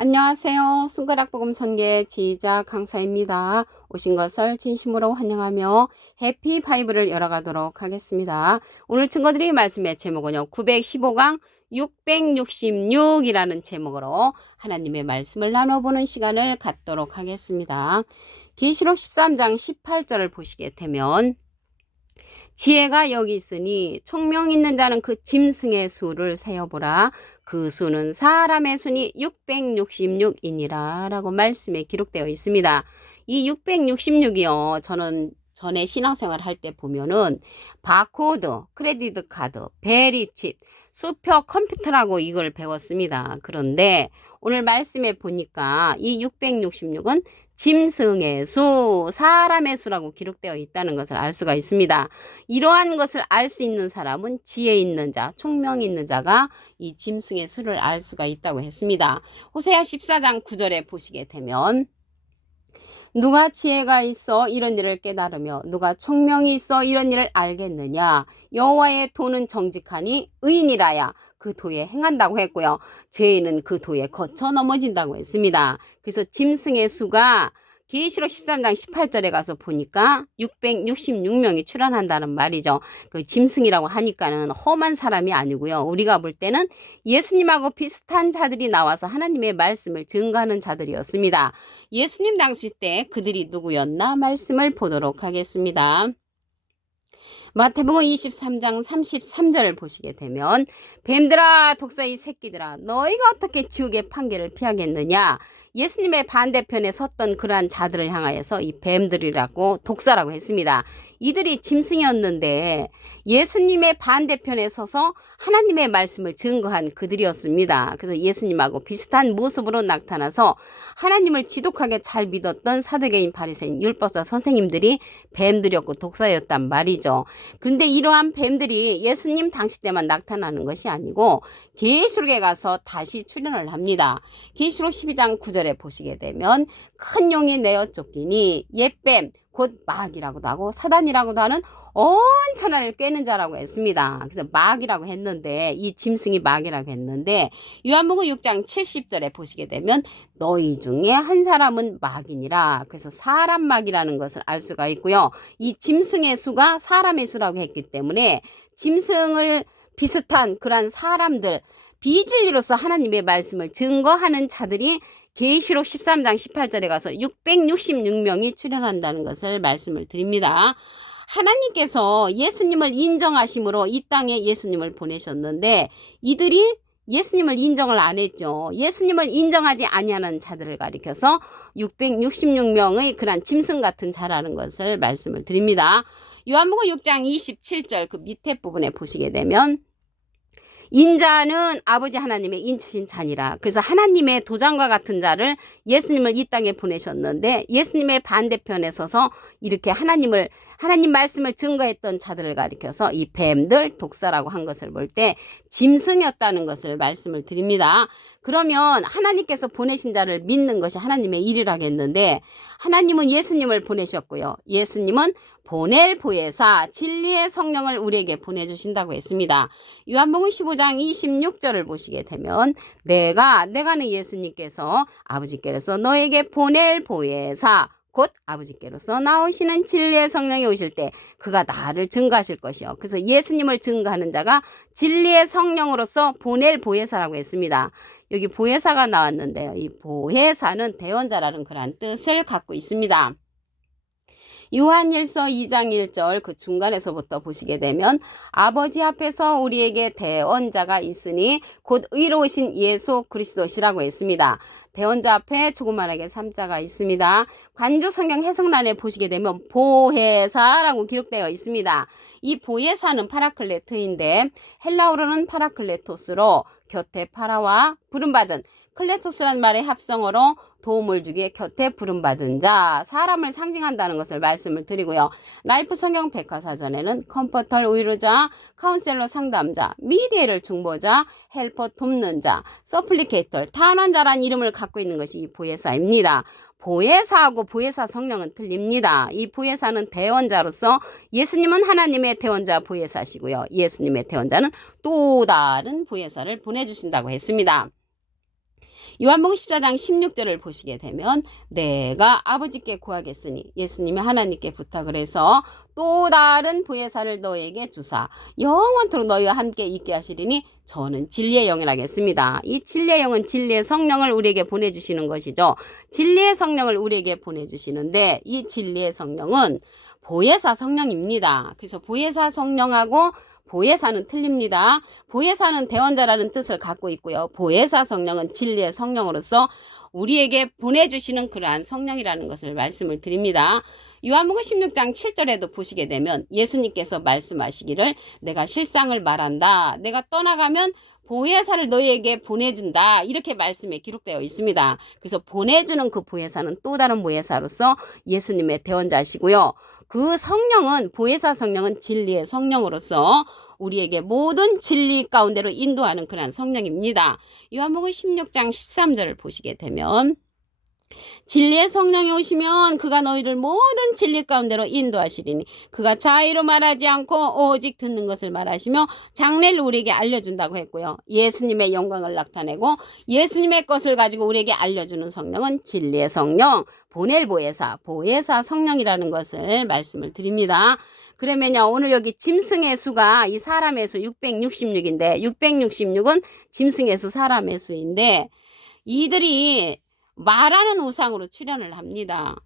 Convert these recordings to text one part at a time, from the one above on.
안녕하세요. 손가락복음 선계 지휘자 강사입니다. 오신 것을 진심으로 환영하며 해피 바이블을 열어가도록 하겠습니다. 오늘 증거드릴 말씀의 제목은요. 915강 666이라는 제목으로 하나님의 말씀을 나눠보는 시간을 갖도록 하겠습니다. 계시록 13장 18절을 보시게 되면 지혜가 여기 있으니 총명 있는 자는 그 짐승의 수를 세어보라. 그 수는 사람의 수니 666이니라 라고 말씀에 기록되어 있습니다. 이 666이요. 저는 전에 신앙생활 할 때 보면은 바코드, 크레디트 카드, 베리칩, 수표 컴퓨터라고 이걸 배웠습니다. 그런데 오늘 말씀에 보니까 이 666은 짐승의 수, 사람의 수라고 기록되어 있다는 것을 알 수가 있습니다. 이러한 것을 알 수 있는 사람은 지혜 있는 자, 총명 있는 자가 이 짐승의 수를 알 수가 있다고 했습니다. 호세아 14장 9절에 보시게 되면 누가 지혜가 있어 이런 일을 깨달으며 누가 총명이 있어 이런 일을 알겠느냐. 여호와의 도는 정직하니 의인이라야 그 도에 행한다고 했고요. 죄인은 그 도에 거쳐 넘어진다고 했습니다. 그래서 짐승의 수가 계시록 13장 18절에 가서 보니까 666명이 출현한다는 말이죠. 그 짐승이라고 하니까는 험한 사람이 아니고요. 우리가 볼 때는 예수님하고 비슷한 자들이 나와서 하나님의 말씀을 증거하는 자들이었습니다. 예수님 당시 때 그들이 누구였나 말씀을 보도록 하겠습니다. 마태복음 23장 33절을 보시게 되면 뱀들아 독사의 새끼들아 너희가 어떻게 지옥의 판결을 피하겠느냐. 예수님의 반대편에 섰던 그러한 자들을 향하여서 이 뱀들이라고 독사라고 했습니다. 이들이 짐승이었는데 예수님의 반대편에 서서 하나님의 말씀을 증거한 그들이었습니다. 그래서 예수님하고 비슷한 모습으로 나타나서 하나님을 지독하게 잘 믿었던 사두개인 바리새인 율법사 선생님들이 뱀들이었고 독사였단 말이죠. 그런데 이러한 뱀들이 예수님 당시 때만 나타나는 것이 아니고 계시록에 가서 다시 출현을 합니다. 계시록 12장 9절에 보시게 되면 큰 용이 내어 쫓기니 옛뱀 곧 마귀라고도 하고 사단이라고도 하는 온 천하를 꿰는 자라고 했습니다. 그래서 마귀라고 했는데 이 짐승이 마귀라고 했는데 요한복음 6장 70절에 보시게 되면 너희 중에 한 사람은 마귀니라. 그래서 사람 마귀라는 것을 알 수가 있고요. 이 짐승의 수가 사람의 수라고 했기 때문에 짐승을 비슷한 그런 사람들 비진리로서 하나님의 말씀을 증거하는 자들이 계시록 13장 18절에 가서 666명이 출현한다는 것을 말씀을 드립니다. 하나님께서 예수님을 인정하심으로 이 땅에 예수님을 보내셨는데 이들이 예수님을 인정을 안 했죠. 예수님을 인정하지 아니하는 자들을 가리켜서 666명의 그런 짐승 같은 자라는 것을 말씀을 드립니다. 요한복음 6장 27절 그 밑에 부분에 보시게 되면 인자는 아버지 하나님의 인치신 자니라. 그래서 하나님의 도장과 같은 자를 예수님을 이 땅에 보내셨는데 예수님의 반대편에 서서 이렇게 하나님 말씀을 증거했던 자들을 가리켜서 이 뱀들 독사라고 한 것을 볼 때 짐승이었다는 것을 말씀을 드립니다. 그러면 하나님께서 보내신 자를 믿는 것이 하나님의 일이라겠는데 하나님은 예수님을 보내셨고요. 예수님은 보낼 보혜사 진리의 성령을 우리에게 보내주신다고 했습니다. 요한복음 15장 26절을 보시게 되면 내가는 예수님께서 아버지께로서 너에게 보낼 보혜사 곧 아버지께로서 나오시는 진리의 성령이 오실 때 그가 나를 증거하실 것이요. 그래서 예수님을 증거하는 자가 진리의 성령으로서 보낼 보혜사라고 했습니다. 여기 보혜사가 나왔는데요. 이 보혜사는 대언자라는 그런 뜻을 갖고 있습니다. 요한일서 2장 1절 그 중간에서부터 보시게 되면 아버지 앞에서 우리에게 대언자가 있으니 곧 의로우신 예수 그리스도시라고 했습니다. 대언자 앞에 조그만하게 3자가 있습니다. 관조 성경 해석란에 보시게 되면 보혜사라고 기록되어 있습니다. 이 보혜사는 파라클레트인데 헬라어로는 파라클레토스로 곁에 파라와 부름받은 클레토스라는 말의 합성어로 도움을 주기에 곁에 부름받은 자, 사람을 상징한다는 것을 말씀을 드리고요. 라이프 성경 백과사전에는 컴포터 위로자, 카운셀러 상담자, 미래를 중보자, 헬퍼 돕는 자, 서플리케이터, 탄환자란 이름을 갖고 있는 것이 이 보혜사입니다. 보혜사하고 보혜사 성령은 틀립니다. 이 보혜사는 대원자로서 예수님은 하나님의 대원자 보혜사시고요. 예수님의 대원자는 또 다른 보혜사를 보내주신다고 했습니다. 요한복음 14장 16절을 보시게 되면 내가 아버지께 구하겠으니 예수님이 하나님께 부탁을 해서 또 다른 보혜사를 너에게 주사 영원토록 너희와 함께 있게 하시리니 저는 진리의 영이라겠습니다. 이 진리의 영은 진리의 성령을 우리에게 보내주시는 것이죠. 진리의 성령을 우리에게 보내주시는데 이 진리의 성령은 보혜사 성령입니다. 그래서 보혜사 성령하고 보혜사는 틀립니다. 보혜사는 대원자라는 뜻을 갖고 있고요. 보혜사 성령은 진리의 성령으로서 우리에게 보내주시는 그러한 성령이라는 것을 말씀을 드립니다. 요한복음 16장 7절에도 보시게 되면 예수님께서 말씀하시기를 내가 실상을 말한다. 내가 떠나가면 보혜사를 너희에게 보내준다. 이렇게 말씀에 기록되어 있습니다. 그래서 보내주는 그 보혜사는 또 다른 보혜사로서 예수님의 대원자시고요. 그 성령은 보혜사 성령은 진리의 성령으로서 우리에게 모든 진리 가운데로 인도하는 그런 성령입니다. 요한복음 16장 13절을 보시게 되면 진리의 성령이 오시면 그가 너희를 모든 진리 가운데로 인도하시리니 그가 자의로 말하지 않고 오직 듣는 것을 말하시며 장래를 우리에게 알려준다고 했고요. 예수님의 영광을 나타내고 예수님의 것을 가지고 우리에게 알려주는 성령은 진리의 성령, 보낼 보혜사, 보혜사 성령이라는 것을 말씀을 드립니다. 그러면요, 오늘 여기 짐승의 수가 이 사람의 수 666인데 666은 짐승의 수 사람의 수인데 이들이 말하는 우상으로 출현을 합니다.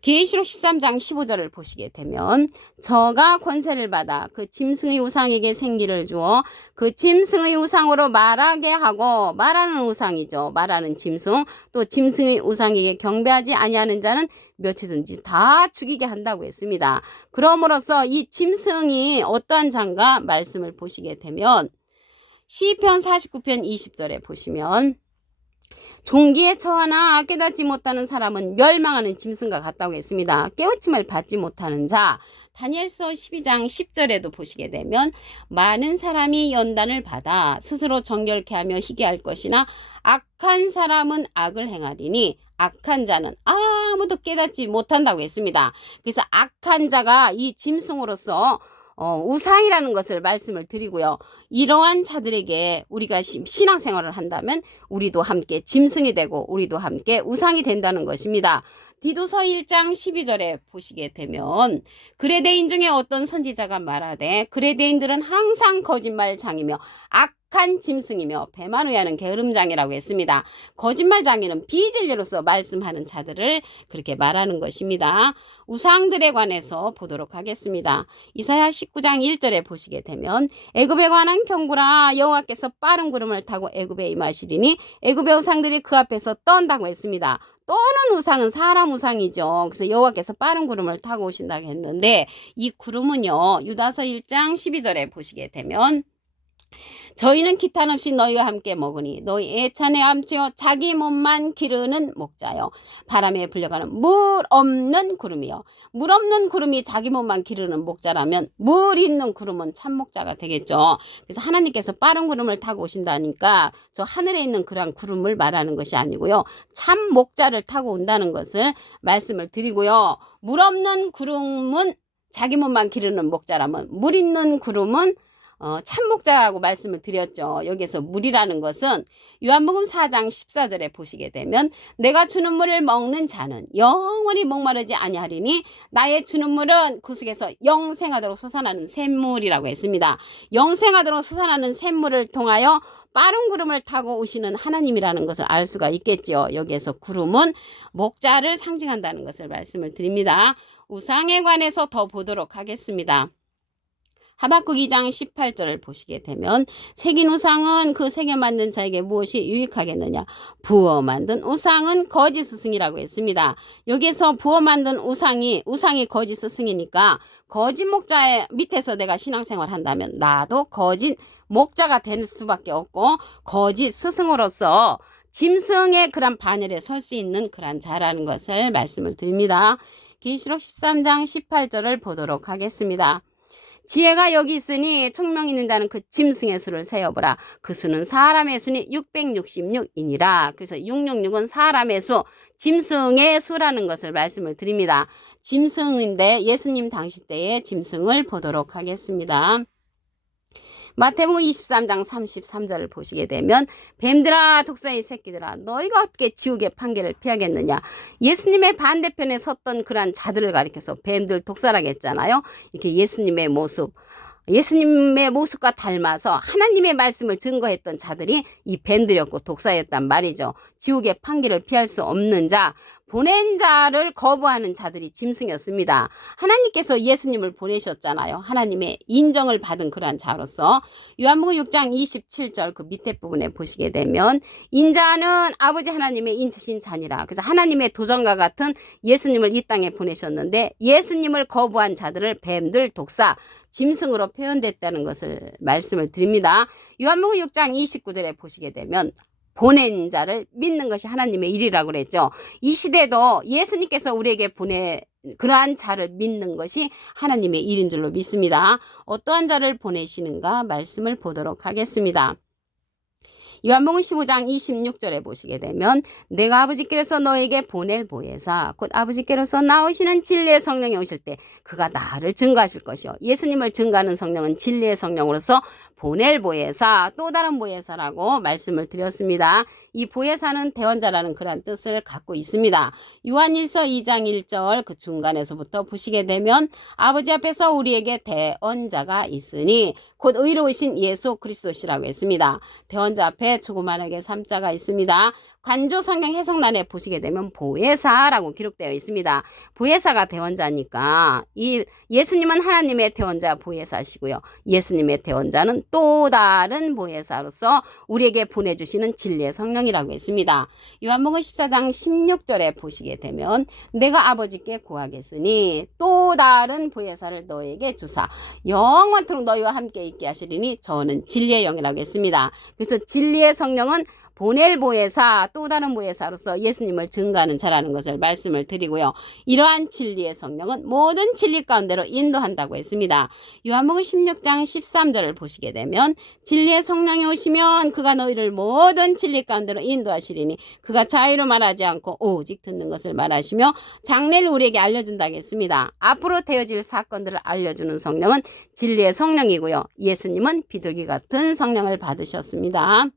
계시록 13장 15절을 보시게 되면 저가 권세를 받아 그 짐승의 우상에게 생기를 주어 그 짐승의 우상으로 말하게 하고 말하는 우상이죠. 말하는 짐승 또 짐승의 우상에게 경배하지 아니하는 자는 몇이든지 다 죽이게 한다고 했습니다. 그러므로써 이 짐승이 어떠한 자인가 말씀을 보시게 되면 시편 49편 20절에 보시면 종기에 처하나 깨닫지 못하는 사람은 멸망하는 짐승과 같다고 했습니다. 깨우침을 받지 못하는 자 다니엘서 12장 10절에도 보시게 되면 많은 사람이 연단을 받아 스스로 정결케 하며 희게 할 것이나 악한 사람은 악을 행하리니 악한 자는 아무도 깨닫지 못한다고 했습니다. 그래서 악한 자가 이 짐승으로서 우상이라는 것을 말씀을 드리고요. 이러한 자들에게 우리가 신앙생활을 한다면 우리도 함께 짐승이 되고 우리도 함께 우상이 된다는 것입니다. 디도서 1장 12절에 보시게 되면 그레데인 중에 어떤 선지자가 말하되 그레데인들은 항상 거짓말장이며 악한 짐승이며 배만 위하는 게으름장이라고 했습니다. 거짓말장이는 비진리로서 말씀하는 자들을 그렇게 말하는 것입니다. 우상들에 관해서 보도록 하겠습니다. 이사야 19장 1절에 보시게 되면 애굽에 관한 경고라 여호와께서 빠른 구름을 타고 애굽에 임하시리니 애굽의 우상들이 그 앞에서 떤다고 했습니다. 떠는 우상은 사람 우상이죠. 그래서 여호와께서 빠른 구름을 타고 오신다고 했는데 이 구름은요. 유다서 1장 12절에 보시게 되면 저희는 기탄 없이 너희와 함께 먹으니 너희 애찬에 암치어 자기 몸만 기르는 목자요 바람에 불려가는 물 없는 구름이요 물 없는 구름이 자기 몸만 기르는 목자라면 물 있는 구름은 참 목자가 되겠죠. 그래서 하나님께서 빠른 구름을 타고 오신다니까 저 하늘에 있는 그런 구름을 말하는 것이 아니고요 참 목자를 타고 온다는 것을 말씀을 드리고요. 물 없는 구름은 자기 몸만 기르는 목자라면 물 있는 구름은 참목자라고 말씀을 드렸죠. 여기서 물이라는 것은 요한복음 4장 14절에 보시게 되면 내가 주는 물을 먹는 자는 영원히 목마르지 아니하리니 나의 주는 물은 그 속에서 영생하도록 솟아나는 샘물이라고 했습니다. 영생하도록 솟아나는 샘물을 통하여 빠른 구름을 타고 오시는 하나님이라는 것을 알 수가 있겠지요. 여기에서 구름은 목자를 상징한다는 것을 말씀을 드립니다. 우상에 관해서 더 보도록 하겠습니다. 하박국 2장 18절을 보시게 되면 새긴 우상은 그 새겨 만든 자에게 무엇이 유익하겠느냐. 부어 만든 우상은 거짓 스승이라고 했습니다. 여기서 부어 만든 우상이 거짓 스승이니까 거짓 목자 밑에서 내가 신앙생활 한다면 나도 거짓 목자가 될 수밖에 없고 거짓 스승으로서 짐승의 그런 반열에 설 수 있는 그런 자라는 것을 말씀을 드립니다. 계시록 13장 18절을 보도록 하겠습니다. 지혜가 여기 있으니 총명 있는 자는 그 짐승의 수를 세어보라. 그 수는 사람의 수니 666이니라. 그래서 666은 사람의 수, 짐승의 수라는 것을 말씀을 드립니다. 짐승인데 예수님 당시 때의 짐승을 보도록 하겠습니다. 마태복음 23장 33절을 보시게 되면 뱀들아 독사의 새끼들아 너희가 어떻게 지옥의 판결을 피하겠느냐. 예수님의 반대편에 섰던 그러한 자들을 가리켜서 뱀들 독사라고 했잖아요. 이렇게 예수님의 모습과 닮아서 하나님의 말씀을 증거했던 자들이 이 뱀들이었고 독사였단 말이죠. 지옥의 판결을 피할 수 없는 자, 보낸 자를 거부하는 자들이 짐승이었습니다. 하나님께서 예수님을 보내셨잖아요. 하나님의 인정을 받은 그러한 자로서 요한복음 6장 27절 그 밑에 부분에 보시게 되면 인자는 아버지 하나님의 인치신 자니라. 그래서 하나님의 도전과 같은 예수님을 이 땅에 보내셨는데 예수님을 거부한 자들을 뱀들, 독사, 짐승으로 표현됐다는 것을 말씀을 드립니다. 요한복음 6장 29절에 보시게 되면 보낸 자를 믿는 것이 하나님의 일이라고 그랬죠. 이 시대도 예수님께서 우리에게 그러한 자를 믿는 것이 하나님의 일인 줄로 믿습니다. 어떠한 자를 보내시는가 말씀을 보도록 하겠습니다. 요한복음 15장 26절에 보시게 되면 내가 아버지께로서 너에게 보낼 보혜사 곧 아버지께로서 나오시는 진리의 성령이 오실 때 그가 나를 증거하실 것이요. 예수님을 증거하는 성령은 진리의 성령으로서 보낼 보혜사, 또 다른 보혜사라고 말씀을 드렸습니다. 이 보혜사는 대언자라는 그런 뜻을 갖고 있습니다. 요한일서 2장 1절 그 중간에서부터 보시게 되면 아버지 앞에서 우리에게 대언자가 있으니 곧 의로우신 예수 그리스도시라고 했습니다. 대언자 앞에 조그만하게 3자가 있습니다. 관조 성경 해석란에 보시게 되면 보혜사라고 기록되어 있습니다. 보혜사가 대언자니까 이 예수님은 하나님의 대언자 보혜사시고요. 예수님의 대언자는 또 다른 보혜사로서 우리에게 보내주시는 진리의 성령이라고 했습니다. 요한복음 14장 16절에 보시게 되면 내가 아버지께 구하겠으니 또 다른 보혜사를 너에게 주사 영원토록 너희와 함께 있게 하시리니 저는 진리의 영이라고 했습니다. 그래서 진리의 성령은 보낼 보혜사, 또 다른 보혜사로서 예수님을 증거하는 자라는 것을 말씀을 드리고요. 이러한 진리의 성령은 모든 진리 가운데로 인도한다고 했습니다. 요한복음 16장 13절을 보시게 되면 진리의 성령이 오시면 그가 너희를 모든 진리 가운데로 인도하시리니 그가 자유로 말하지 않고 오직 듣는 것을 말하시며 장래를 우리에게 알려준다고 했습니다. 앞으로 되어질 사건들을 알려주는 성령은 진리의 성령이고요. 예수님은 비둘기 같은 성령을 받으셨습니다.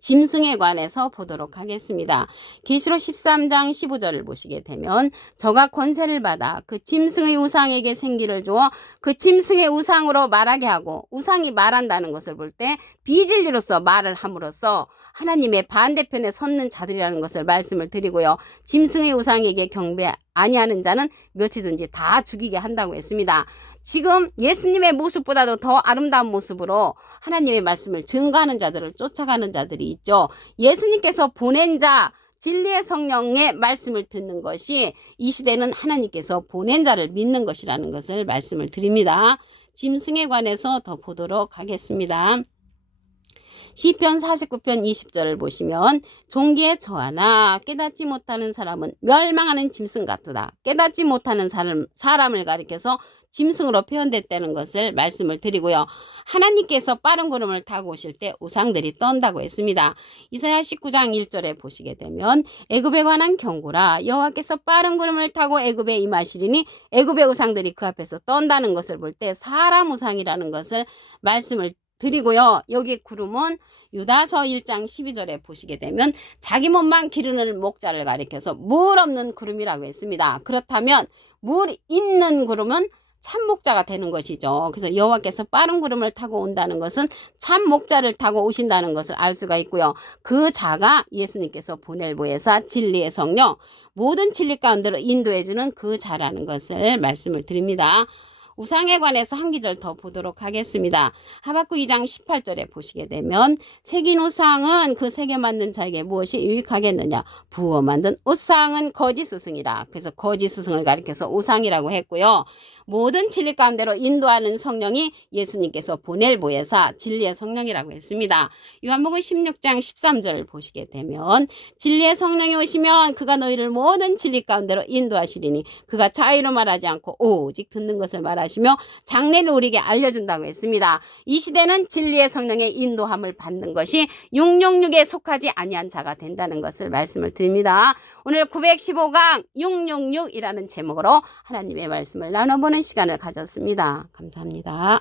짐승에 관해서 보도록 하겠습니다. 계시록 13장 15절을 보시게 되면 저가 권세를 받아 그 짐승의 우상에게 생기를 주어 그 짐승의 우상으로 말하게 하고 우상이 말한다는 것을 볼 때 비진리로서 말을 함으로써 하나님의 반대편에 섰는 자들이라는 것을 말씀을 드리고요. 짐승의 우상에게 경배 아니하는 자는 몇이든지 다 죽이게 한다고 했습니다. 지금 예수님의 모습보다도 더 아름다운 모습으로 하나님의 말씀을 증거하는 자들을 쫓아가는 자들이 있죠. 예수님께서 보낸 자 진리의 성령의 말씀을 듣는 것이 이 시대는 하나님께서 보낸 자를 믿는 것이라는 것을 말씀을 드립니다. 짐승에 관해서 더 보도록 하겠습니다. 시편 49편 20절을 보시면 종기에 처하나 깨닫지 못하는 사람은 멸망하는 짐승 같으다. 깨닫지 못하는 사람을 가리켜서 짐승으로 표현됐다는 것을 말씀을 드리고요. 하나님께서 빠른 구름을 타고 오실 때 우상들이 떤다고 했습니다. 이사야 19장 1절에 보시게 되면 애굽에 관한 경고라 여호와께서 빠른 구름을 타고 애굽에 임하시리니 애굽의 우상들이 그 앞에서 떤다는 것을 볼 때 사람 우상이라는 것을 말씀을 드리고요. 여기 구름은 유다서 1장 12절에 보시게 되면 자기 몸만 기르는 목자를 가리켜서 물 없는 구름이라고 했습니다. 그렇다면 물 있는 구름은 참 목자가 되는 것이죠. 그래서 여호와께서 빠른 구름을 타고 온다는 것은 참 목자를 타고 오신다는 것을 알 수가 있고요. 그 자가 예수님께서 보낼 보혜사 진리의 성령 모든 진리 가운데로 인도해주는 그 자라는 것을 말씀을 드립니다. 우상에 관해서 한 기절 더 보도록 하겠습니다. 하박국 2장 18절에 보시게 되면 새긴 우상은 그 새겨 만든 자에게 무엇이 유익하겠느냐. 부어 만든 우상은 거짓 스승이라. 그래서 거짓 스승을 가리켜서 우상이라고 했고요. 모든 진리 가운데로 인도하는 성령이 예수님께서 보낼 보혜사 진리의 성령이라고 했습니다. 요한복음 16장 13절을 보시게 되면 진리의 성령이 오시면 그가 너희를 모든 진리 가운데로 인도하시리니 그가 자유로 말하지 않고 오직 듣는 것을 말하시며 장래를 우리에게 알려준다고 했습니다. 이 시대는 진리의 성령의 인도함을 받는 것이 666에 속하지 아니한 자가 된다는 것을 말씀을 드립니다. 오늘 915강 666이라는 제목으로 하나님의 말씀을 나눠보는 시간을 가졌습니다. 감사합니다.